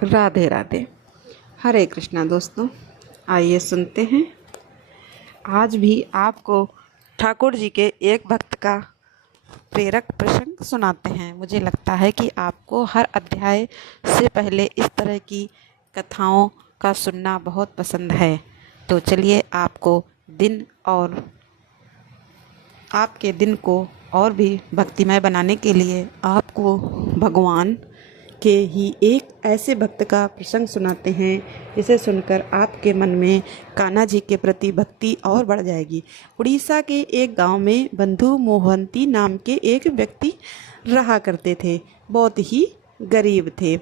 राधे राधे। हरे कृष्णा दोस्तों, आइए सुनते हैं। आज भी आपको ठाकुर जी के एक भक्त का प्रेरक प्रसंग सुनाते हैं। मुझे लगता है कि आपको हर अध्याय से पहले इस तरह की कथाओं का सुनना बहुत पसंद है। तो चलिए, आपके दिन को और भी भक्तिमय बनाने के लिए आपको भगवान के ही एक ऐसे भक्त का प्रसंग सुनाते हैं जिसे सुनकर आपके मन में कान्हा जी के प्रति भक्ति और बढ़ जाएगी। उड़ीसा के एक गांव में बंधु मोहंती नाम के एक व्यक्ति रहा करते थे। बहुत ही गरीब थे,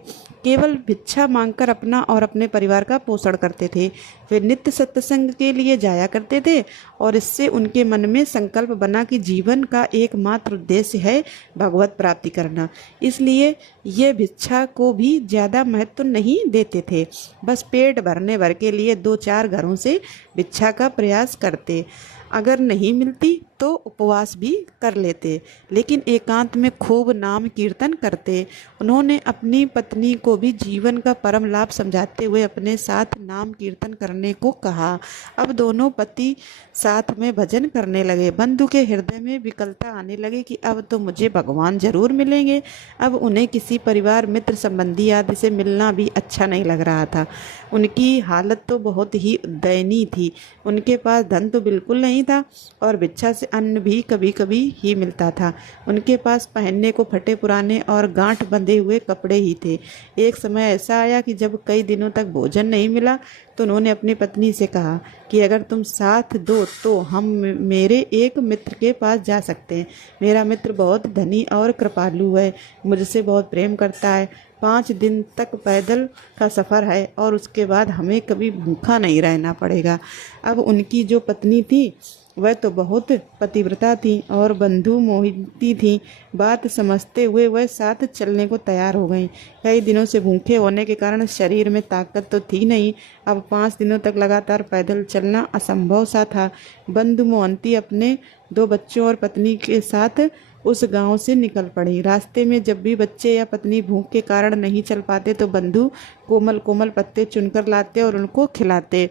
केवल भिक्षा मांगकर अपना और अपने परिवार का पोषण करते थे। वे नित्य सत्संग के लिए जाया करते थे और इससे उनके मन में संकल्प बना कि जीवन का एकमात्र उद्देश्य है भगवत प्राप्ति करना। इसलिए ये भिक्षा को भी ज़्यादा महत्व नहीं देते थे। बस पेट भरने भर के लिए 2-4 घरों से भिक्षा का प्रयास करते। अगर नहीं मिलती तो उपवास भी कर लेते, लेकिन एकांत में खूब नाम कीर्तन करते। उन्होंने अपनी पत्नी को भी जीवन का परम लाभ समझाते हुए अपने साथ नाम कीर्तन करने को कहा। अब दोनों पति साथ में भजन करने लगे। बंधु के हृदय में विकलता आने लगी कि अब तो मुझे भगवान जरूर मिलेंगे। अब उन्हें किसी परिवार, मित्र, संबंधी आदि से मिलना भी अच्छा नहीं लग रहा था। उनकी हालत तो बहुत ही दयनीय थी। उनके पास धन तो बिल्कुल नहीं था और भिक्षा से अन्न भी कभी कभी ही मिलता था। उनके पास पहनने को फटे पुराने और गांठ बंधे हुए कपड़े ही थे। एक समय ऐसा आया कि जब कई दिनों तक भोजन नहीं मिला तो उन्होंने अपनी पत्नी से कहा कि अगर तुम साथ दो तो हम मेरे एक मित्र के पास जा सकते हैं। मेरा मित्र बहुत धनी और कृपालु है, मुझसे बहुत प्रेम करता है। 5 दिन तक पैदल का सफ़र है और उसके बाद हमें कभी भूखा नहीं रहना पड़ेगा। अब उनकी जो पत्नी थी वह तो बहुत पतिव्रता थी और बंधु मोहिती थी। बात समझते हुए वह साथ चलने को तैयार हो गई। कई दिनों से भूखे होने के कारण शरीर में ताकत तो थी नहीं। अब 5 दिनों तक लगातार पैदल चलना असंभव सा था। बंधु मोहंती अपने 2 बच्चों और पत्नी के साथ उस गांव से निकल पड़ी। रास्ते में जब भी बच्चे या पत्नी भूख के कारण नहीं चल पाते तो बंधु कोमल कोमल पत्ते चुनकर लाते और उनको खिलाते।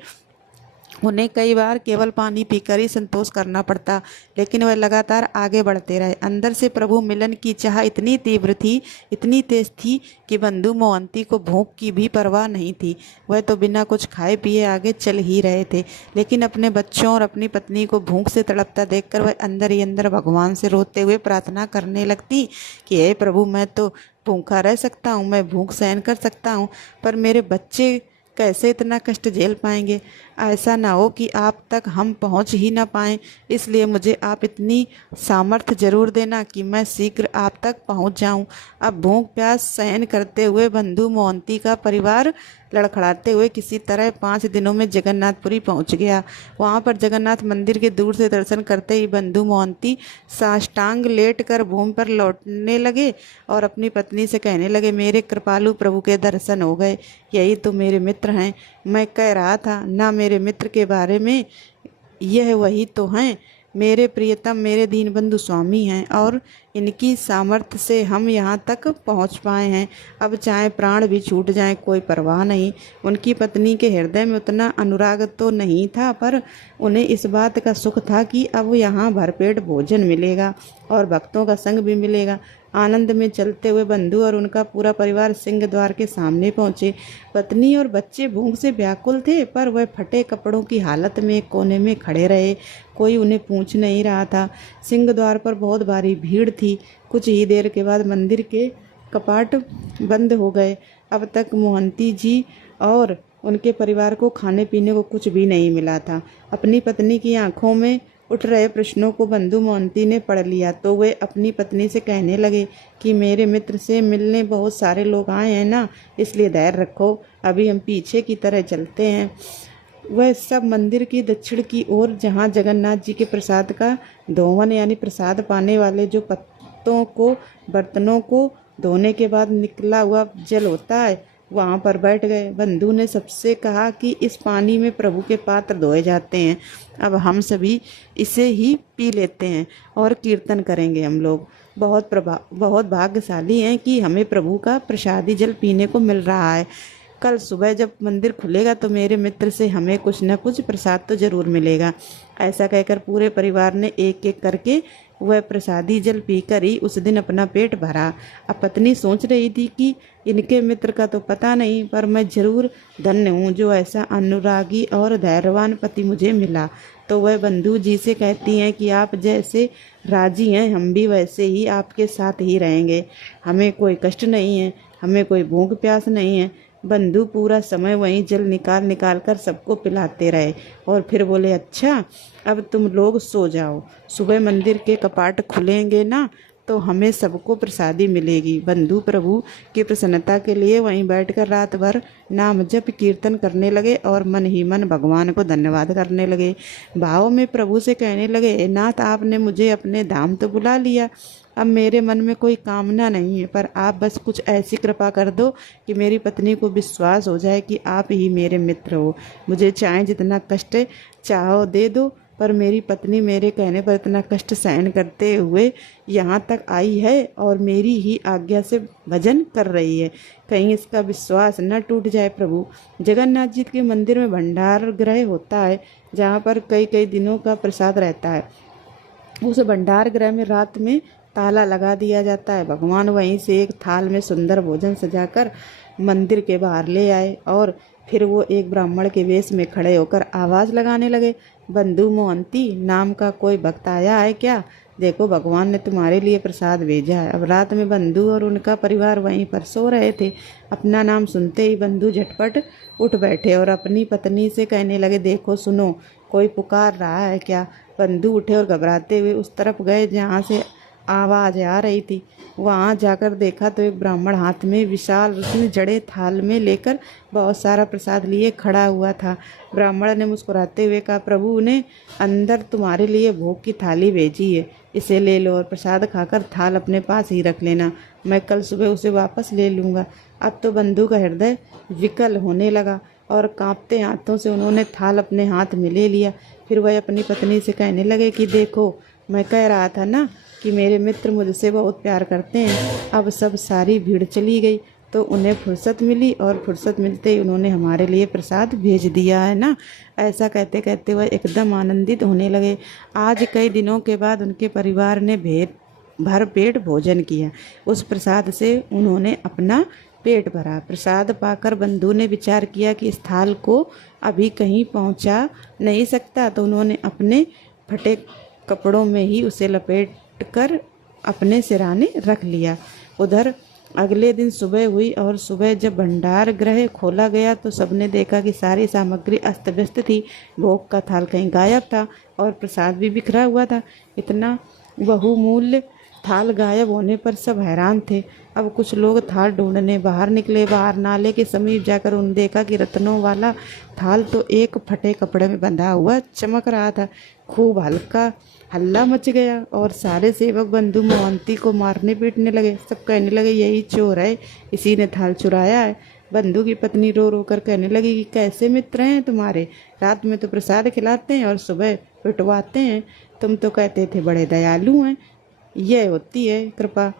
उन्हें कई बार केवल पानी पीकर ही संतोष करना पड़ता, लेकिन वह लगातार आगे बढ़ते रहे। अंदर से प्रभु मिलन की चाह इतनी तीव्र थी, इतनी तेज थी कि बंधु मोहंती को भूख की भी परवाह नहीं थी। वह तो बिना कुछ खाए पिए आगे चल ही रहे थे, लेकिन अपने बच्चों और अपनी पत्नी को भूख से तड़पता देखकर वह अंदर ही अंदर भगवान से रोते हुए प्रार्थना करने लगती कि हे प्रभु, मैं तो भूखा रह सकता हूँ, मैं भूख सहन कर सकता हूँ, पर मेरे बच्चे कैसे इतना कष्ट झेल पाएंगे। ऐसा ना हो कि आप तक हम पहुंच ही ना पाएं। इसलिए मुझे आप इतनी सामर्थ्य जरूर देना कि मैं शीघ्र आप तक पहुंच जाऊं। अब भूख प्यास सहन करते हुए बंधु मोहंती का परिवार लड़खड़ाते हुए किसी तरह 5 दिनों में जगन्नाथपुरी पहुंच गया। वहां पर जगन्नाथ मंदिर के दूर से दर्शन करते ही बंधु मोहंती साष्टांग लेट कर भूमि पर लौटने लगे और अपनी पत्नी से कहने लगे, मेरे कृपालु प्रभु के दर्शन हो गए। यही तो मेरे मित्र हैं। मैं कह रहा था ना मेरे मित्र के बारे में, यह वही तो हैं। मेरे प्रियतम मेरे दीनबंधु स्वामी हैं और इनकी सामर्थ्य से हम यहाँ तक पहुँच पाए हैं। अब चाहे प्राण भी छूट जाए कोई परवाह नहीं। उनकी पत्नी के हृदय में उतना अनुराग तो नहीं था, पर उन्हें इस बात का सुख था कि अब यहाँ भरपेट भोजन मिलेगा और भक्तों का संग भी मिलेगा। आनंद में चलते हुए बंधु और उनका पूरा परिवार सिंह द्वार के सामने पहुंचे। पत्नी और बच्चे भूख से व्याकुल थे, पर वह फटे कपड़ों की हालत में एक कोने में खड़े रहे। कोई उन्हें पूछ नहीं रहा था। सिंह द्वार पर बहुत भारी भीड़ थी। कुछ ही देर के बाद मंदिर के कपाट बंद हो गए। अब तक मोहंती जी और उनके परिवार को खाने पीने को कुछ भी नहीं मिला था। अपनी पत्नी की आंखों में उठ रहे प्रश्नों को बंधु मोहंती ने पढ़ लिया तो वे अपनी पत्नी से कहने लगे कि मेरे मित्र से मिलने बहुत सारे लोग आए हैं ना, इसलिए धैर्य रखो, अभी हम पीछे की तरह चलते हैं। वह सब मंदिर की दक्षिण की ओर, जहाँ जगन्नाथ जी के प्रसाद का धोवन यानी प्रसाद पाने वाले जो पत्तों को बर्तनों को धोने के बाद निकला हुआ जल होता है, वहाँ पर बैठ गए। बंधु ने सबसे कहा कि इस पानी में प्रभु के पात्र धोए जाते हैं, अब हम सभी इसे ही पी लेते हैं और कीर्तन करेंगे हम लोग। बहुत भाग्यशाली हैं कि हमें प्रभु का प्रसादी जल पीने को मिल रहा है। कल सुबह जब मंदिर खुलेगा तो मेरे मित्र से हमें कुछ न कुछ प्रसाद तो जरूर मिलेगा। ऐसा कहकर पूरे परिवार ने एक एक करके वह प्रसादी जल पीकर ही उस दिन अपना पेट भरा। अब पत्नी सोच रही थी कि इनके मित्र का तो पता नहीं, पर मैं जरूर धन्य हूँ जो ऐसा अनुरागी और धैर्यवान पति मुझे मिला। तो वह बंधु जी से कहती हैं कि आप जैसे राजी हैं हम भी वैसे ही आपके साथ ही रहेंगे। हमें कोई कष्ट नहीं है, हमें कोई भूख प्यास नहीं है। बंधु पूरा समय वहीं जल निकाल निकाल कर सबको पिलाते रहे और फिर बोले, अच्छा अब तुम लोग सो जाओ, सुबह मंदिर के कपाट खुलेंगे ना तो हमें सबको प्रसादी मिलेगी। बंधु प्रभु की प्रसन्नता के लिए वहीं बैठकर रात भर नाम जप कीर्तन करने लगे और मन ही मन भगवान को धन्यवाद करने लगे। भाव में प्रभु से कहने लगे, नाथ आपने मुझे अपने धाम तो बुला लिया, अब मेरे मन में कोई कामना नहीं है, पर आप बस कुछ ऐसी कृपा कर दो कि मेरी पत्नी को विश्वास हो जाए कि आप ही मेरे मित्र हो। मुझे चाहे जितना कष्ट चाहो दे दो, पर मेरी पत्नी मेरे कहने पर इतना कष्ट सहन करते हुए यहाँ तक आई है और मेरी ही आज्ञा से भजन कर रही है, कहीं इसका विश्वास न टूट जाए। प्रभु जगन्नाथ जी के मंदिर में भंडार गृह होता है, जहाँ पर कई कई दिनों का प्रसाद रहता है। उस भंडार गृह में रात में ताला लगा दिया जाता है। भगवान वहीं से एक थाल में सुंदर भोजन सजाकर मंदिर के बाहर ले आए और फिर वो एक ब्राह्मण के वेश में खड़े होकर आवाज़ लगाने लगे, बंधु मोहंती नाम का कोई भक्त आया है क्या? देखो भगवान ने तुम्हारे लिए प्रसाद भेजा है। अब रात में बंधु और उनका परिवार वहीं पर सो रहे थे। अपना नाम सुनते ही बंधु झटपट उठ बैठे और अपनी पत्नी से कहने लगे, देखो सुनो, कोई पुकार रहा है क्या? बंधु उठे और घबराते हुए उस तरफ गए जहाँ से आवाज़ आ रही थी। वहाँ जाकर देखा तो एक ब्राह्मण हाथ में विशाल उसने जड़े थाल में लेकर बहुत सारा प्रसाद लिए खड़ा हुआ था। ब्राह्मण ने मुस्कुराते हुए कहा, प्रभु ने अंदर तुम्हारे लिए भोग की थाली भेजी है, इसे ले लो और प्रसाद खाकर थाल अपने पास ही रख लेना, मैं कल सुबह उसे वापस ले लूँगा। अब तो बंधु का हृदय विकल होने लगा और कांपते हाथों से उन्होंने थाल अपने हाथ में ले लिया। फिर वह अपनी पत्नी से कहने लगे कि देखो, मैं कह रहा था ना कि मेरे मित्र मुझसे बहुत प्यार करते हैं। अब सब सारी भीड़ चली गई तो उन्हें फुर्सत मिली और फुर्सत मिलते ही उन्होंने हमारे लिए प्रसाद भेज दिया है ना। ऐसा कहते कहते वह एकदम आनंदित होने लगे। आज कई दिनों के बाद उनके परिवार ने भर पेट भोजन किया। उस प्रसाद से उन्होंने अपना पेट भरा। प्रसाद पाकर बंधु ने विचार किया कि इस थाल को अभी कहीं पहुंचा नहीं सकता, तो उन्होंने अपने फटे कपड़ों में ही उसे लपेट कर अपने सिराने रख लिया। उधर अगले दिन सुबह हुई और सुबह जब भंडार गृह खोला गया तो सबने देखा कि सारी सामग्री अस्त व्यस्त थी। भोग का थाल कहीं गायब था और प्रसाद भी बिखरा हुआ था। इतना बहुमूल्य थाल गायब होने पर सब हैरान थे। अब कुछ लोग थाल ढूंढने बाहर निकले। बाहर नाले के समीप जाकर उन्होंने देखा कि रत्नों वाला थाल तो एक फटे कपड़े में बंधा हुआ चमक रहा था। खूब हल्ला मच गया और सारे सेवक बंधु मोहंती को मारने पीटने लगे। सब कहने लगे, यही चोर है, इसी ने थाल चुराया है। बंधु की पत्नी रो रो कर कहने लगी कि कैसे मित्र हैं तुम्हारे, रात में तो प्रसाद खिलाते हैं और सुबह पिटवाते हैं। तुम तो कहते थे बड़े दयालु हैं, यह होती है कृपा।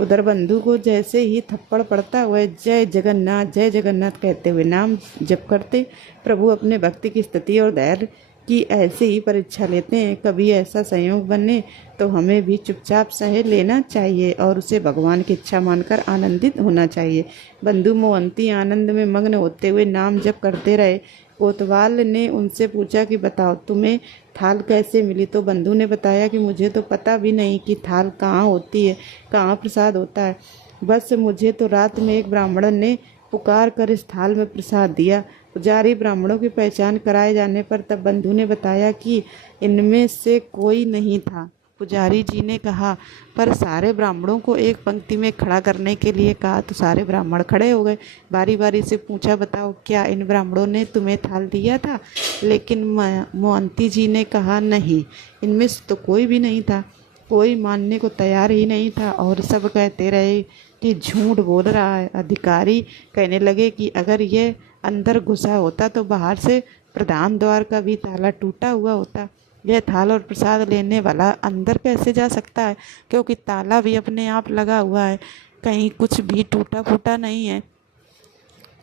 उधर बंधु को जैसे ही थप्पड़ पड़ता वह जय जगन्नाथ कहते हुए नाम जप करते। प्रभु अपने भक्ति की स्थिति और धैर्य की ऐसे ही परीक्षा लेते हैं। कभी ऐसा संयोग बने तो हमें भी चुपचाप सह लेना चाहिए और उसे भगवान की इच्छा मानकर आनंदित होना चाहिए। बंधु मोहंती आनंद में मग्न होते हुए नाम जप करते रहे। कोतवाल ने उनसे पूछा कि बताओ तुम्हें थाल कैसे मिली? तो बंधु ने बताया कि मुझे तो पता भी नहीं कि थाल कहाँ होती है, कहाँ प्रसाद होता है। बस मुझे तो रात में एक ब्राह्मण ने पुकार कर इस थाल में प्रसाद दिया। पुजारी ब्राह्मणों की पहचान कराए जाने पर तब बंधु ने बताया कि इनमें से कोई नहीं था। पुजारी जी ने कहा, पर सारे ब्राह्मणों को एक पंक्ति में खड़ा करने के लिए कहा तो सारे ब्राह्मण खड़े हो गए। बारी बारी से पूछा, बताओ क्या इन ब्राह्मणों ने तुम्हें थाल दिया था? लेकिन मोहंती जी ने कहा, नहीं, इनमें से तो कोई भी नहीं था। कोई मानने को तैयार ही नहीं था और सब कहते रहे कि झूठ बोल रहा है। अधिकारी कहने लगे कि अगर ये अंदर घुसा होता तो बाहर से प्रधान द्वार का भी ताला टूटा हुआ होता। यह थाल और प्रसाद लेने वाला अंदर कैसे जा सकता है, क्योंकि ताला भी अपने आप लगा हुआ है, कहीं कुछ भी टूटा फूटा नहीं है।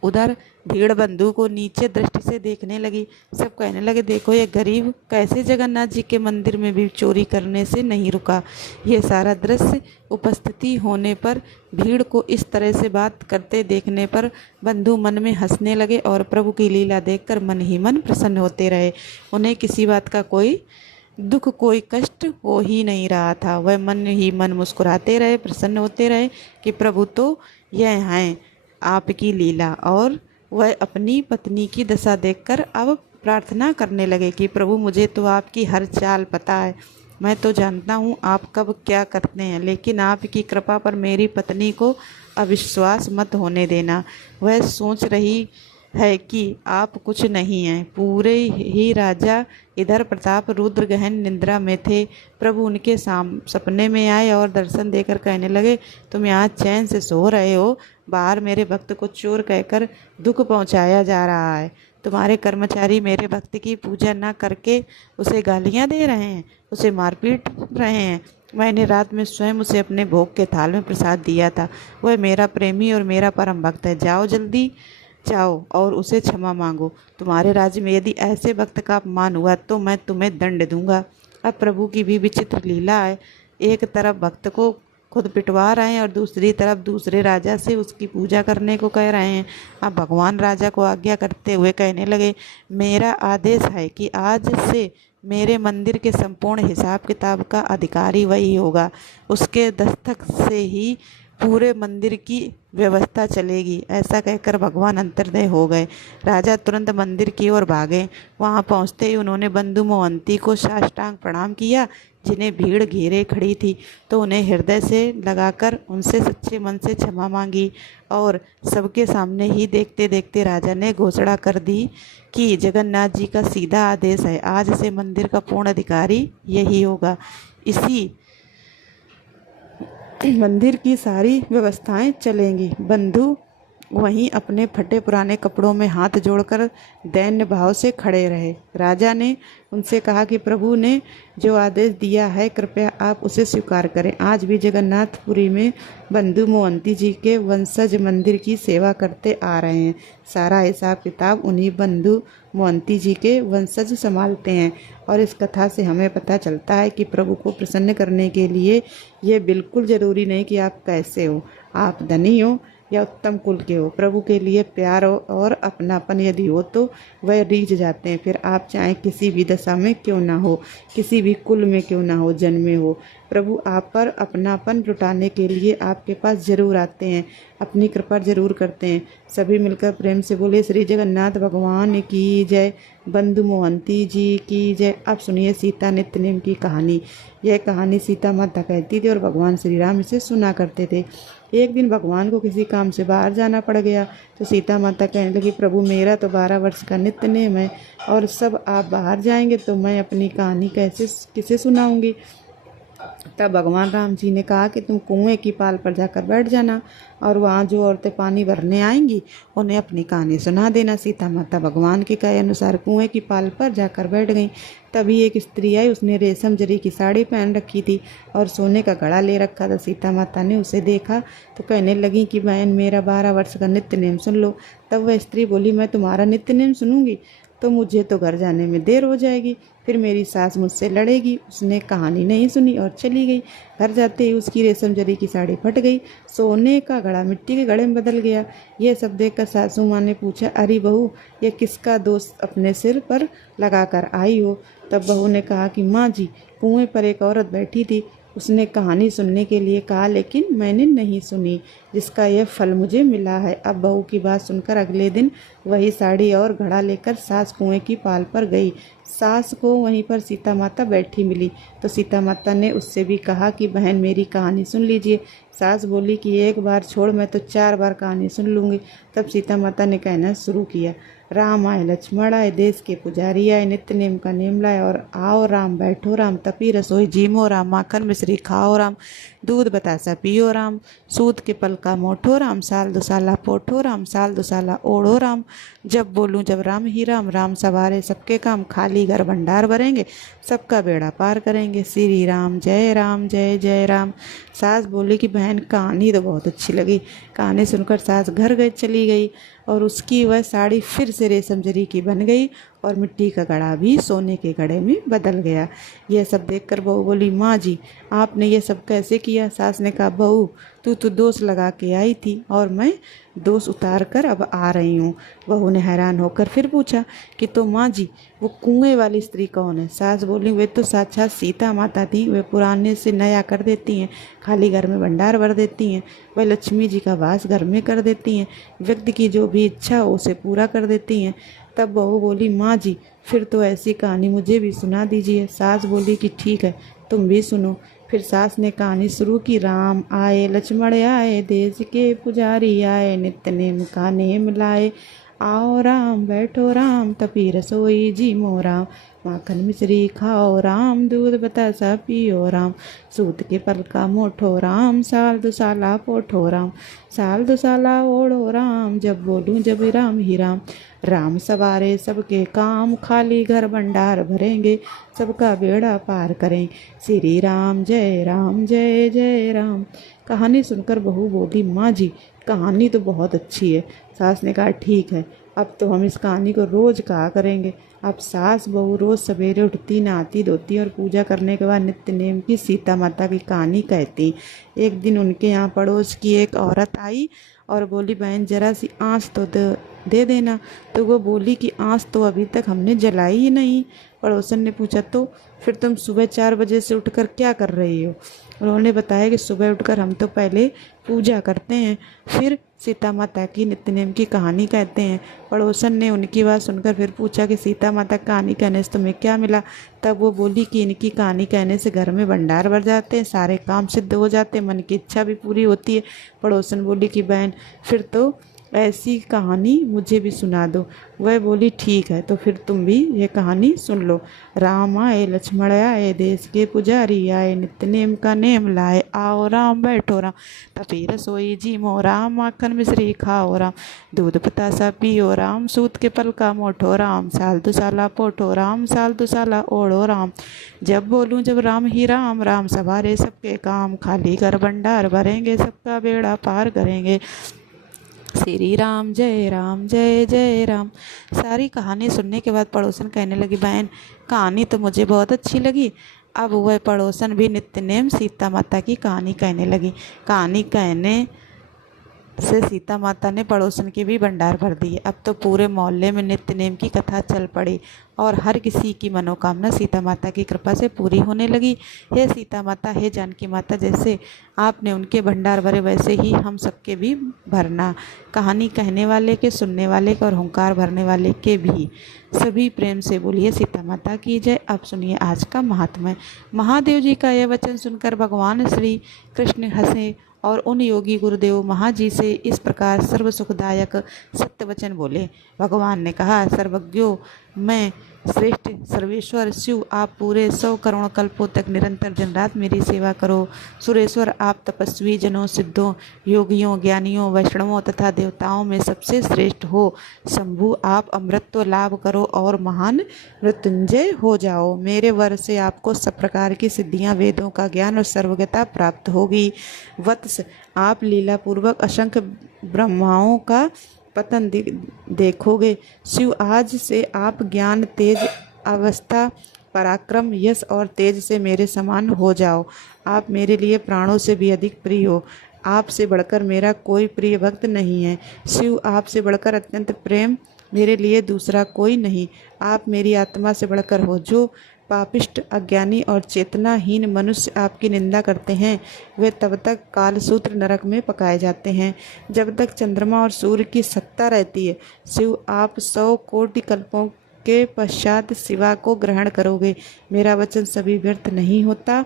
उधर भीड़ बंधु को नीचे दृष्टि से देखने लगी। सब कहने लगे, देखो ये गरीब कैसे जगन्नाथ जी के मंदिर में भी चोरी करने से नहीं रुका। ये सारा दृश्य उपस्थिति होने पर भीड़ को इस तरह से बात करते देखने पर बंधु मन में हंसने लगे और प्रभु की लीला देखकर मन ही मन प्रसन्न होते रहे। उन्हें किसी बात का कोई दुख, कोई कष्ट हो ही नहीं रहा था। वह मन ही मन मुस्कुराते रहे, प्रसन्न होते रहे कि प्रभु तो यह हैं आपकी लीला। और वह अपनी पत्नी की दशा देखकर अब प्रार्थना करने लगे कि प्रभु मुझे तो आपकी हर चाल पता है, मैं तो जानता हूँ आप कब क्या करते हैं, लेकिन आपकी कृपा पर मेरी पत्नी को अविश्वास मत होने देना। वह सोच रही है कि आप कुछ नहीं हैं। पूरे ही राजा इधर प्रताप रुद्र गहन निद्रा में थे। प्रभु उनके सपने में आए और दर्शन देकर कहने लगे, तुम यहाँ चैन से सो रहे हो, बाहर मेरे भक्त को चोर कहकर दुख पहुँचाया जा रहा है। तुम्हारे कर्मचारी मेरे भक्त की पूजा न करके उसे गालियाँ दे रहे हैं, उसे मारपीट रहे हैं। मैंने रात में स्वयं उसे अपने भोग के थाल में प्रसाद दिया था। वह मेरा प्रेमी और मेरा परम भक्त है। जाओ, जल्दी जाओ और उसे क्षमा मांगो। तुम्हारे राज्य में यदि ऐसे भक्त का अपमान हुआ तो मैं तुम्हें दंड दूंगा। अब प्रभु की भी विचित्र लीला है। एक तरफ भक्त को खुद पिटवा रहे हैं और दूसरी तरफ दूसरे राजा से उसकी पूजा करने को कह रहे हैं। अब भगवान राजा को आज्ञा करते हुए कहने लगे, मेरा आदेश है कि आज से मेरे मंदिर के संपूर्ण हिसाब किताब का अधिकारी वही होगा। उसके दस्तक से ही पूरे मंदिर की व्यवस्था चलेगी। ऐसा कहकर भगवान अंतर्दय हो गए। राजा तुरंत मंदिर की ओर भागे। वहां पहुंचते ही उन्होंने बंधु मोहंती को साष्टांग प्रणाम किया, जिन्हें भीड़ घेरे खड़ी थी, तो उन्हें हृदय से लगाकर उनसे सच्चे मन से क्षमा मांगी। और सबके सामने ही देखते देखते राजा ने घोषणा कर दी कि जगन्नाथ जी का सीधा आदेश है, आज से मंदिर का पूर्ण अधिकारी यही होगा। इसी मंदिर की सारी व्यवस्थाएं चलेंगी। बंधु वहीं अपने फटे पुराने कपड़ों में हाथ जोड़कर दैन्य भाव से खड़े रहे। राजा ने उनसे कहा कि प्रभु ने जो आदेश दिया है कृपया आप उसे स्वीकार करें। आज भी जगन्नाथपुरी में बंधु मोहंती जी के वंशज मंदिर की सेवा करते आ रहे हैं। सारा हिसाब किताब उन्हीं बंधु मोहंती जी के वंशज संभालते हैं। और इस कथा से हमें पता चलता है कि प्रभु को प्रसन्न करने के लिए ये बिल्कुल ज़रूरी नहीं कि आप कैसे हो, आप धनी हो या उत्तम कुल के हो। प्रभु के लिए प्यार और अपनापन यदि हो तो वह रीझ जाते हैं। फिर आप चाहे किसी भी दशा में क्यों ना हो, किसी भी कुल में क्यों ना हो, जन्मे हो, प्रभु आप पर अपनापन लुटाने के लिए आपके पास जरूर आते हैं, अपनी कृपा जरूर करते हैं। सभी मिलकर प्रेम से बोले, श्री जगन्नाथ भगवान की जय, बंधु मोहंती जी की जय। अब सुनिए सीता नित्यनेम की कहानी। यह कहानी सीता माता कहती थी और भगवान श्री राम इसे सुना करते थे। एक दिन भगवान को किसी काम से बाहर जाना पड़ गया तो सीता माता कहने लगी, प्रभु मेरा तो 12 वर्ष का नित्य नेम है और सब आप बाहर जाएंगे तो मैं अपनी कहानी किसे सुनाऊंगी। तब भगवान राम जी ने कहा कि तुम कुएं की पाल पर जाकर बैठ जाना और वहाँ जो औरतें पानी भरने आएंगी उन्हें अपनी कहानी सुना देना। सीता माता भगवान के कहे अनुसार कुएं की पाल पर जाकर बैठ गईं। तभी एक स्त्री आई, उसने रेशम जरी की साड़ी पहन रखी थी और सोने का घड़ा ले रखा था। सीता माता ने उसे देखा तो कहने लगी कि बहन मेरा 12 वर्ष का नित्य नेम सुन लो। तब वह स्त्री बोली, मैं तुम्हारा नित्य नेम सुनूंगी तो मुझे तो घर जाने में देर हो जाएगी, फिर मेरी सास मुझसे लड़ेगी। उसने कहानी नहीं सुनी और चली गई। घर जाते ही उसकी रेशम जरी की साड़ी फट गई, सोने का घड़ा मिट्टी के घड़े में बदल गया। यह सब देखकर सासू माँ ने पूछा, अरे बहू ये किसका दोष अपने सिर पर लगा कर आई हो। तब बहू ने कहा कि माँ जी कुएं पर एक औरत बैठी थी, उसने कहानी सुनने के लिए कहा लेकिन मैंने नहीं सुनी, जिसका यह फल मुझे मिला है। अब बहू की बात सुनकर अगले दिन वही साड़ी और घड़ा लेकर सास कुएं की पाल पर गई। सास को वहीं पर सीता माता बैठी मिली तो सीता माता ने उससे भी कहा कि बहन मेरी कहानी सुन लीजिए। सास बोली कि एक बार छोड़, मैं तो 4 बार कहानी सुन लूँगी। तब सीता माता ने कहना शुरू किया, राम आए लक्ष्मण आए, देश के पुजारी आए, नित्य नेम का नेम लाए और आओ राम, बैठो राम, तपी रसोई जीमो राम, माखन मिश्री खाओ राम, दूध बतासा पियो राम, सूत के पल का मोठो राम, साल दुसाला पोठो राम, साल दुसाला ओढ़ो राम। जब बोलूं जब राम ही राम, राम सवारे सबके काम, खाली घर भंडार भरेंगे सबका बेड़ा पार करेंगे। श्री राम जय जय राम। सास बोली कि बहन कहानी तो बहुत अच्छी लगी। कहानी सुनकर सास घर गई चली गई और उसकी वह साड़ी फिर से रेशम जरी की बन गई और मिट्टी का घड़ा भी सोने के घड़े में बदल गया। यह सब देखकर बहू बोली, माँ जी आपने ये सब कैसे किया? सास ने कहा, बहू तू तो दोष लगा के आई थी और मैं दोष उतार कर अब आ रही हूँ। बहू ने हैरान होकर फिर पूछा कि तो माँ जी वो कुएं वाली स्त्री कौन है? सास बोली, वे तो साक्षात सीता माता थी। वे पुराने से नया कर देती हैं, खाली घर में भंडार भर देती हैं, वह लक्ष्मी जी का वास घर में कर देती हैं, व्यक्ति की जो भी इच्छा हो उसे पूरा कर देती हैं। तब बहू बोली, माँ जी फिर तो ऐसी कहानी मुझे भी सुना दीजिए। सास बोली कि ठीक है तुम भी सुनो। फिर सास ने कहानी शुरू की। राम आए लक्ष्मण आए, देश के पुजारी आए, नित्य नेम का नेम लाए। आओ राम बैठो राम, तपी रसोई जी मो राम, माखन मिश्री खाओ राम, दूध बतासा पियो राम, सूत के पल का मोठो राम, साल दुसाला पोठो राम, साल दुसाला ओढ़ो राम, जब बोलूं जब राम ही राम। राम सवारे सबके काम, खाली घर भंडार भरेंगे सबका बेड़ा पार करें। श्री राम जय जय राम। कहानी सुनकर बहू बोली, माँ जी कहानी तो बहुत अच्छी है। सास ने कहा, ठीक है अब तो हम इस कहानी को रोज़ कहा करेंगे। अब सास बहू रोज़ सवेरे उठती, नहाती धोती और पूजा करने के बाद नित्य नेम की सीता माता की कहानी कहती। एक दिन उनके यहाँ पड़ोस की एक औरत आई और बोली, बहन जरा सी आँच तो दे देना। तो वो बोली कि आँच तो अभी तक हमने जलाई ही नहीं। पड़ोसन ने पूछा, तो फिर तुम सुबह 4 बजे से उठकर क्या कर रही हो? उन्होंने बताया कि सुबह उठकर हम तो पहले पूजा करते हैं, फिर सीता माता की नित्य नेम की कहानी कहते हैं। पड़ोसन ने उनकी बात सुनकर फिर पूछा कि सीता माता की कहानी कहने से तुम्हें क्या मिला? तब वो बोली कि इनकी कहानी कहने से घर में भंडार भर जाते हैं, सारे काम सिद्ध हो जाते हैं, मन की इच्छा भी पूरी होती है। पड़ोसन बोली कि बहन फिर तो ऐसी कहानी मुझे भी सुना दो। वह बोली, ठीक है तो फिर तुम भी ये कहानी सुन लो। राम आए लक्ष्मण आए, देश के पुजारी आए, नित्य नेम का नेम लाए। आओ राम बैठो राम, तपी रसोई जी मो राम, माखन मिश्री खाओ राम, दूध बतासा पियो राम, सूत के पल का मोठो राम, साल दुसाला पोठो राम, साल दुसाला ओढ़ो राम। जब बोलूं जब राम ही राम, राम सवारे सबके काम, खाली घर भंडार भरेंगे सबका बेड़ा पार करेंगे। श्री राम जय जय राम। सारी कहानी सुनने के बाद पड़ोसन कहने लगी, बहन कहानी तो मुझे बहुत अच्छी लगी। अब वह पड़ोसन भी नित्य नेम सीता माता की कहानी कहने लगी। कहानी कहने से सीता माता ने पड़ोसन के भी भंडार भर दिए। अब तो पूरे मोहल्ले में नित्य नेम की कथा चल पड़ी और हर किसी की मनोकामना सीता माता की कृपा से पूरी होने लगी। हे सीता माता, हे जानकी माता, जैसे आपने उनके भंडार भरे वैसे ही हम सबके भी भरना। कहानी कहने वाले के, सुनने वाले के और हुंकार भरने वाले के भी। सभी प्रेम से बोलिए सीता माता की जय। अब सुनिए आज का महात्म्य। महादेव जी का यह वचन सुनकर भगवान श्री कृष्ण हंसे और उन योगी गुरुदेव महाजी से इस प्रकार सर्व सुखदायक सत्य वचन बोले। भगवान ने कहा, सर्वज्ञो मैं श्रेष्ठ सर्वेश्वर शिव, आप पूरे 100 करोड़ कल्पों तक निरंतर दिन रात मेरी सेवा करो। सुरेश्वर, आप तपस्वी जनों, सिद्धों, योगियों, ज्ञानियों, वैष्णवों तथा देवताओं में सबसे श्रेष्ठ हो। शंभु, आप अमृतत्व लाभ करो और महान मृत्युंजय हो जाओ। मेरे वर से आपको सब प्रकार की सिद्धियां, वेदों का ज्ञान और सर्वज्ञता प्राप्त होगी। वत्स, आप लीला पूर्वक असंख्य ब्रह्माओं का पतन देखोगे। शिव, आज से आप ज्ञान, तेज, अवस्था, पराक्रम, यश और तेज से मेरे समान हो जाओ। आप मेरे लिए प्राणों से भी अधिक प्रिय हो। आपसे बढ़कर मेरा कोई प्रिय भक्त नहीं है। शिव, आपसे बढ़कर अत्यंत प्रेम मेरे लिए दूसरा कोई नहीं। आप मेरी आत्मा से बढ़कर हो। जो पापिष्ट, अज्ञानी और चेतनाहीन मनुष्य आपकी निंदा करते हैं, वे तब तक कालसूत्र नरक में पकाए जाते हैं जब तक चंद्रमा और सूर्य की सत्ता रहती है। शिव, आप 100 कोटि कल्पों के पश्चात शिवा को ग्रहण करोगे। मेरा वचन सभी व्यर्थ नहीं होता,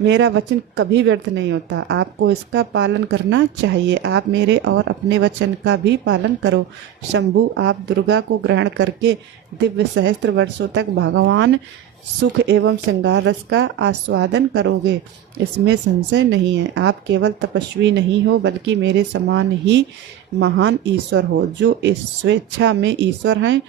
मेरा वचन कभी व्यर्थ नहीं होता। आपको इसका पालन करना चाहिए। आप मेरे और अपने वचन का भी पालन करो। शंभु, आप दुर्गा को ग्रहण करके दिव्य सहस्त्र वर्षों तक भगवान सुख एवं श्रृंगार रस का आस्वादन करोगे, इसमें संशय नहीं है। आप केवल तपस्वी नहीं हो बल्कि मेरे समान ही महान ईश्वर हो। जो इस स्वेच्छा में ईश्वर हैं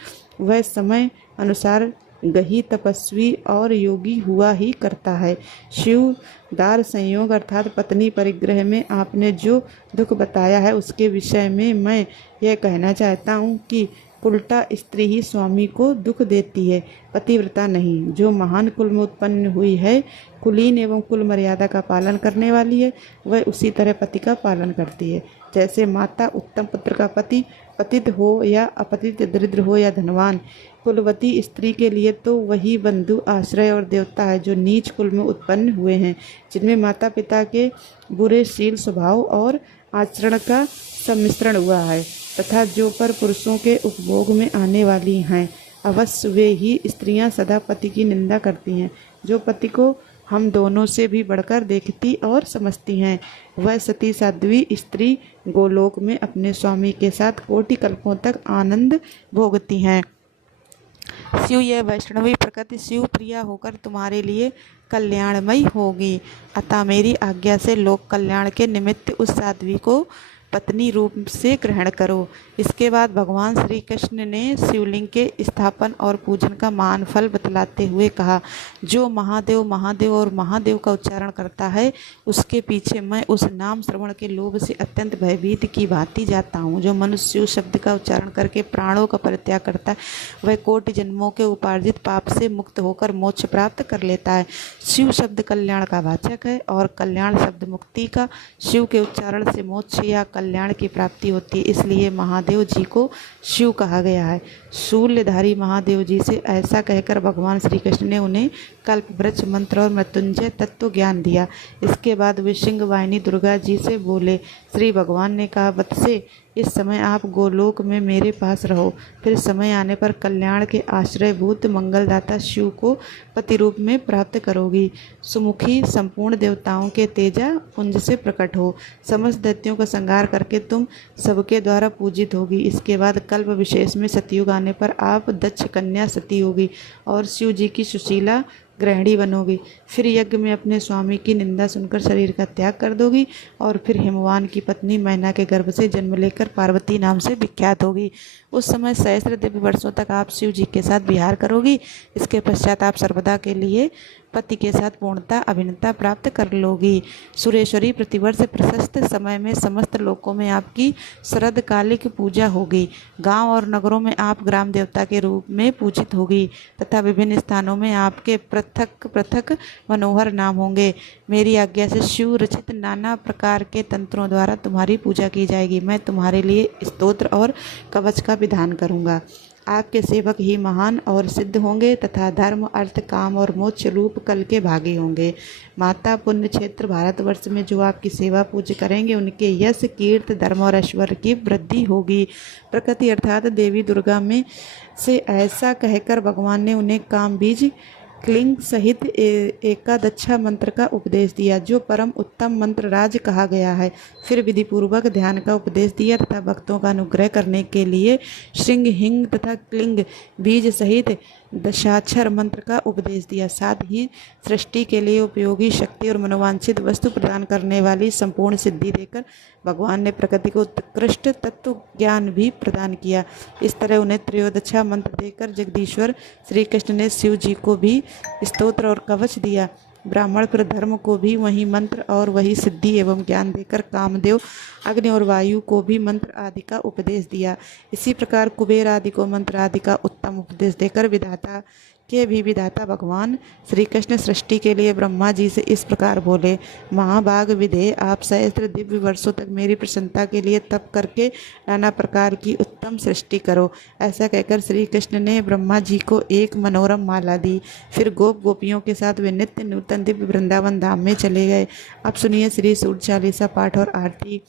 वह समय अनुसार गही तपस्वी और योगी हुआ ही करता है। शिव दार संयोग अर्थात पत्नी परिग्रह में आपने जो दुख बताया है उसके विषय में मैं यह कहना चाहता हूँ कि उल्टा स्त्री ही स्वामी को दुख देती है, पतिव्रता नहीं। जो महान कुल में उत्पन्न हुई है, कुलीन एवं कुल मर्यादा का पालन करने वाली है, वह उसी तरह पति का पालन करती है। जैसे माता उत्तम पुत्र का पति पतित हो या अपतित, दरिद्र हो या धनवान, कुलवती स्त्री के लिए तो वही बंधु, आश्रय और देवता है जो नीच कुल में उत्पन्न हुए हैं, जिनमें माता पिता के बुरे शील, स्वभाव और आचरण का सम्मिश्रण हुआ है, तथा जो पर पुरुषों के उपभोग में आने वाली हैं। अवश्य वे ही स्त्रियां सदा पति की निंदा करती हैं। जो पति को हम दोनों से भी बढ़कर देखती और समझती हैं, वह सती साध्वी स्त्री गोलोक में अपने स्वामी के साथ कोटि कल्पों तक आनंद भोगती हैं। शिव, यह वैष्णवी प्रकृति शिव प्रिया होकर तुम्हारे लिए कल्याणमयी होगी। अतः मेरी आज्ञा से लोक कल्याण के निमित्त उस साध्वी को पत्नी रूप से ग्रहण करो। इसके बाद भगवान श्री कृष्ण ने शिवलिंग के स्थापन और पूजन का महान फल बतलाते हुए कहा, जो महादेव महादेव और महादेव का उच्चारण करता है उसके पीछे मैं उस नाम श्रवण के लोभ से अत्यंत भयभीत की भांति जाता हूँ। जो मनुष्य शिव शब्द का उच्चारण करके प्राणों का परित्याग करता है वह कोटि जन्मों के उपार्जित पाप से मुक्त होकर मोक्ष प्राप्त कर लेता है। शिव शब्द कल्याण का वाचक है और कल्याण शब्द मुक्ति का। शिव के उच्चारण से मोक्ष या कल्याण की प्राप्ति होती है, इसलिए महादेव जी को शिव कहा गया है। शूल्यधारी महादेव जी से ऐसा कहकर भगवान श्री कृष्ण ने उन्हें कल्प वृक्ष मंत्र और मृत्युंजय तत्व ज्ञान दिया। इसके बाद वे सिंह वाहिनी दुर्गा जी से बोले। श्री भगवान ने कहा, वत्से, इस समय आप गोलोक में मेरे पास रहो, फिर समय आने पर कल्याण के आश्रयभूत मंगलदाता शिव को पति रूप में प्राप्त करोगी। सुमुखी संपूर्ण देवताओं के तेजा पुंज से प्रकट हो, समस्त दैत्यों का संहार करके तुम सबके द्वारा पूजित होगी। इसके बाद कल्प विशेष में सतयुग आने पर आप दक्ष कन्या सती होगी और शिव जी की सुशीला गृहिणी बनोगी। फिर यज्ञ में अपने स्वामी की निंदा सुनकर शरीर का त्याग कर दोगी और फिर हिमवान की पत्नी मैना के गर्भ से जन्म लेकर पार्वती नाम से विख्यात होगी। उस समय सहस्त्र दिव्य वर्षों तक आप शिव जी के साथ विहार करोगी। इसके पश्चात आप सर्वदा के लिए पति के साथ पूर्णता अभिन्नता प्राप्त कर लोगी। सुरेश्वरी, प्रतिवर्ष प्रशस्त समय में समस्त लोकों में आपकी शरदकालिक पूजा होगी। गांव और नगरों में आप ग्राम देवता के रूप में पूजित होगी तथा विभिन्न स्थानों में आपके पृथक पृथक मनोहर नाम होंगे। मेरी आज्ञा से शिव रचित नाना प्रकार के तंत्रों द्वारा तुम्हारी पूजा की जाएगी। मैं तुम्हारे लिए स्तोत्र और कवच का विधान करूँगा। आपके सेवक ही महान और सिद्ध होंगे तथा धर्म, अर्थ, काम और मोक्ष रूप कल के भागी होंगे। माता पुण्य क्षेत्र भारतवर्ष में जो आपकी सेवा पूजा करेंगे उनके यश, कीर्त, धर्म और ऐश्वर्य की वृद्धि होगी। प्रकृति अर्थात देवी दुर्गा में से ऐसा कहकर भगवान ने उन्हें काम बीज क्लिंग सहित एकादक्षा मंत्र का उपदेश दिया, जो परम उत्तम मंत्र राज कहा गया है। फिर विधि पूर्वक ध्यान का उपदेश दिया तथा भक्तों का अनुग्रह करने के लिए श्रृंग, हिंग तथा क्लिंग बीज सहित दशाक्षर मंत्र का उपदेश दिया। साथ ही सृष्टि के लिए उपयोगी शक्ति और मनोवांछित वस्तु प्रदान करने वाली संपूर्ण सिद्धि देकर भगवान ने प्रकृति को उत्कृष्ट तत्व ज्ञान भी प्रदान किया। इस तरह उन्हें त्रयोदशा मंत्र देकर जगदीश्वर श्री कृष्ण ने शिव जी को भी स्तोत्र और कवच दिया। ब्राह्मण पर धर्म को भी वही मंत्र और वही सिद्धि एवं ज्ञान देकर कामदेव, अग्नि और वायु को भी मंत्र आदि का उपदेश दिया। इसी प्रकार कुबेर आदि को मंत्र आदि का उत्तम उपदेश देकर विधाता के भी विधाता भगवान श्री कृष्ण सृष्टि के लिए ब्रह्मा जी से इस प्रकार बोले, महाभाग विधेय, आप सहस्त्र दिव्य वर्षों तक मेरी प्रसन्नता के लिए तप करके नाना प्रकार की उत्तम सृष्टि करो। ऐसा कहकर श्री कृष्ण ने ब्रह्मा जी को एक मनोरम माला दी। फिर गोप गोपियों के साथ वे नित्य नूतन दिव्य वृंदावन धाम में चले गए। अब सुनिए श्री सूर्य चालीसा पाठ और आरती।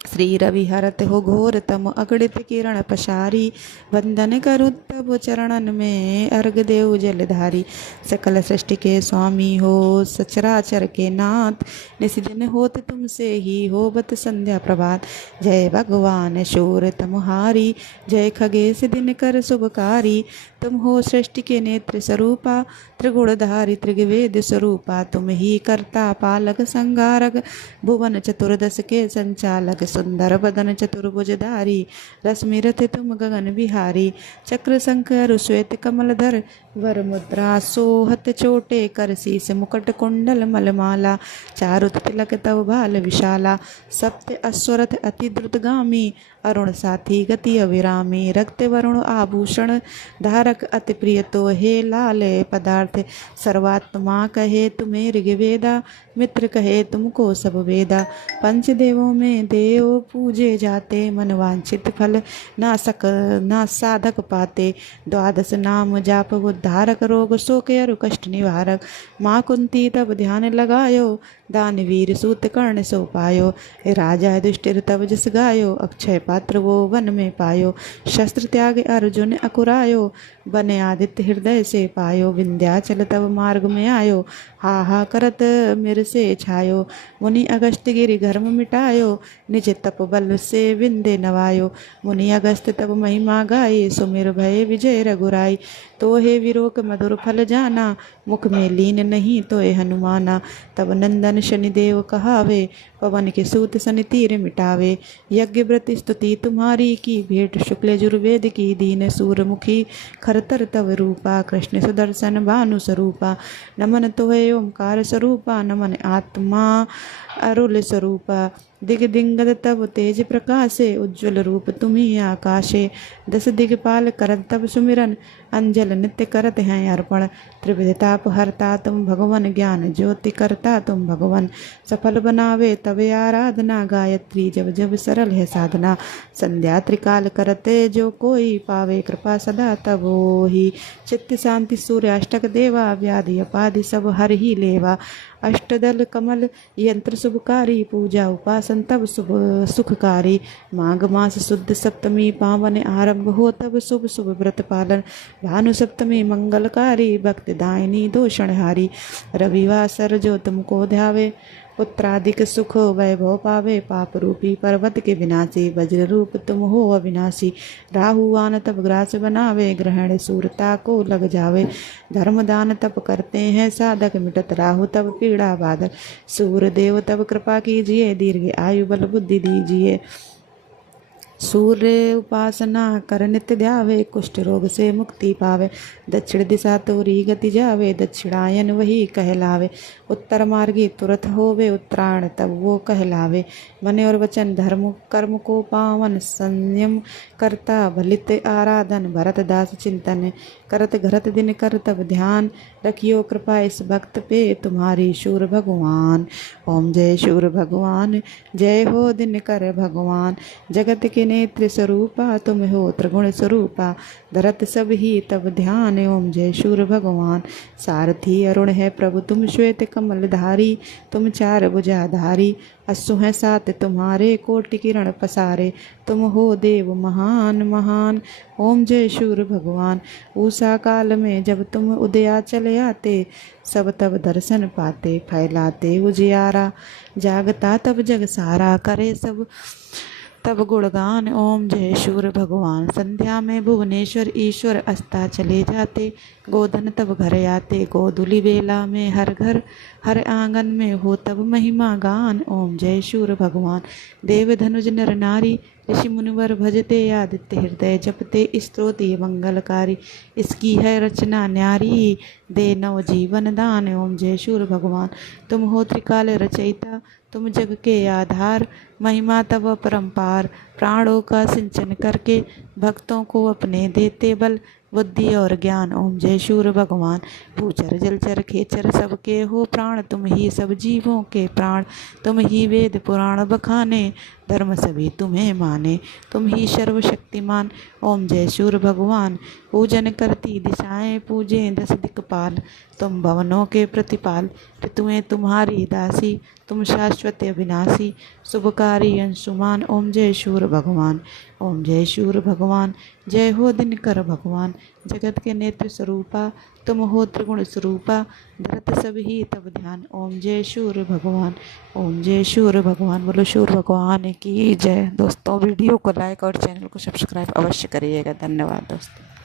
श्री रवि हरत हो घोर तम अगणित किरण पशारी। वंदन करु तब चरणन में अर्घ देव जलधारी। सकल सृष्टि के स्वामी हो सचराचर के नाथ। निस्दिन होत तुमसे ही होबत संध्या प्रभात। जय भगवान शूर तमुहारी, जय खगेश दिन कर शुभकारी। तुम हो सृष्टि के नेत्र स्वरूपा, त्रिगुणधारी त्रिगवेद स्वरूपा। तुम ही कर्ता पालक संगारक, भुवन चतुर्दश के संचालक। सुंदर बदन चतुर्भुजधारी, रश्मि रथ तुम गगन बिहारी। चक्र शंख अरु श्वेत कमलधर, वर मुद्रा सोहत चोटे कर। शीस मुकुट कुंडल मलमाला, चारुत तिलक तव भाल विशाला। सप्त अश्वरथ अति द्रुतगामी, अरुण साथी गति अविरामी। रक्त वरुण आभूषण धारक, अति प्रिय तो हे लाल पदार्थ। सर्वात्मा कहे तुम्हें ऋग्वेदा, मित्र कहे तुमको सब वेदा। पंचदेवों में देव पूजे जाते, मन वांछित फल ना साधक पाते। द्वादश नाम जाप उद्धारक, रोग शोक अरु कष्ट निवारक। माँ कुंती तब ध्यान लगायो, दानवीर सूत कर्ण सो पायो। राजा युधिष्ठिर तब जस गायो, अक्षय पात्र वो वन में पायो। शस्त्र त्याग अर्जुन अकुरायो, बने आदित्य हृदय से पायो। विंध्याचल तब मार्ग में आयो, हा करत मेरे से छायो। मुनि अगस्त गिरि घर्म मिटायो, निज तप बल से विंदे नवायो। मुनि अगस्त तब महिमा गाये, सुमिर भय विजय रघुराई। तो हे विरोक मधुर फल जाना, मुख में लीन नहीं तो हनुमाना। तब नंदन शनिदेव कहावे, पवन के सूत सन तीर मिटावे। यज्ञ व्रत स्तुति तुम्हारी की, भेंट शुक्ल यजुर्वेद की। दीन सूरमुखी खरतर तव रूपा, कृष्ण सुदर्शन भानु स्वरूपा। नमन तोहे ओंकार स्वरूपा, नमन आत्मा अरुल स्वरूपा। दिग दिंगद तब तेज प्रकाशे, उज्ज्वल रूप तुम्ही आकाशे। दस दिगपाल करत तब सुमिरन, अंजल नित्य करत हैं अर्पण। त्रिविध ताप हरता तुम भगवन, ज्ञान ज्योति करता तुम भगवन। सफल बनावे तब आराधना, गायत्री जब जब सरल है साधना। संध्या त्रिकाल करते जो कोई, पावे कृपा सदा तब ही। चित्त शांति सूर्य अष्टक देवा, व्याधि अपाधि सब हर ही लेवा। अष्टदल कमल यंत्र शुभकारी, पूजा उपासन तब शुभ सुखकारी। माघ मास शुद्ध सप्तमी पावन, आरंभ हो तब शुभ शुभ व्रत पालन। भानु सप्तमी मंगलकारी, भक्त दायिनी दोषणहारी। रविवासर जो तुमको ध्यावे, पुत्रादिक सुख वैभव पावे। पाप रूपी पर्वत के विनाशी, वज्र रूप तुम हो अविनाशी। राहुआन तब ग्रास बनावे, ग्रहण सूरता को लग जावे। धर्मदान तब करते हैं साधक, मिटत राहु तब पीड़ा बाधक। सूर्य देव तब कृपा कीजिए, दीर्घ आयु बल बुद्धि दीजिए। सूर्य उपासना कर नित्य ध्यावे, कुष्ठ रोग से मुक्ति पावे। दक्षिण दिशा तोरी गति जावे, दक्षिणायन वही कहलावे। उत्तर मार्गी तुरत होवे, उत्तरायण तब वो कहलावे। मन और वचन धर्म कर्म को पावन, संयम करता भलित आराधन। भरत दास चिंतन करत घरत दिन कर तब ध्यान। रखियो कृपा इस भक्त पे तुम्हारी शूर भगवान। ओम जय शूर भगवान, जय हो दिन कर भगवान। जगत के नेत्र स्वरूपा, तुम हो त्रिगुण स्वरूपा। धरत सब ही तब ध्यान, ओम जय शूर भगवान। सारथी अरुण है प्रभु तुम श्वेत कमलधारी। तुम चार भुजाधारी, अस्सु हैं सात तुम्हारे, कोटि किरण पसारे। तुम हो देव महान महान, ओम जय शूर भगवान। उषा काल में जब तुम उदया चले आते, सब तब दर्शन पाते। फैलाते उजियारा, जागता तब जग सारा। करे सब तब गुणगान, ओम जय शूर भगवान। संध्या में भुवनेश्वर ईश्वर अस्ता चले जाते। गोधन तब घर आते, गोधुली बेला में हर घर हर आंगन में हो तब महिमा गान, ओम जय शूर भगवान। देव धनुज नर नारी, ऋषि मुनिवर भजते आदित्य हृदय जपते। स्तोत्र ये मंगलकारी, इसकी है रचना न्यारी। दे नव जीवन दान, ओम जय शूर भगवान। तुम हो त्रिकाल रचयिता, तुम जग के आधार। महिमा तब परम्पार, प्राणों का सिंचन करके भक्तों को अपने देते बल बुद्धि और ज्ञान, ओम जय शूर भगवान। भूचर जलचर खेचर सबके हो प्राण, तुम ही सब जीवों के प्राण। तुम ही वेद पुराण बखाने, धर्म सभी तुम्हें माने, तुम ही सर्वशक्तिमान। ओम जय सूर्य भगवान। पूजन करती दिशाएं पूजे दस दिक्पाल, तुम भवनों के प्रतिपाल, ऋतुएं तुम्हारी दासी, तुम शाश्वत अविनाशी, शुभकारी अंशुमान। ओम जय सूर्य भगवान। ओम जय सूर्य भगवान। जय हो दिनकर भगवान, जगत के नेत्र स्वरूपा, तुम हो त्रिगुण स्वरूपा, धरत सब ही तब ध्यान। ओम जय सूर्य भगवान। ओम जय सूर्य भगवान। बोलो सूर्य भगवान की जय। दोस्तों वीडियो को लाइक और चैनल को सब्सक्राइब अवश्य करिएगा। धन्यवाद दोस्तों।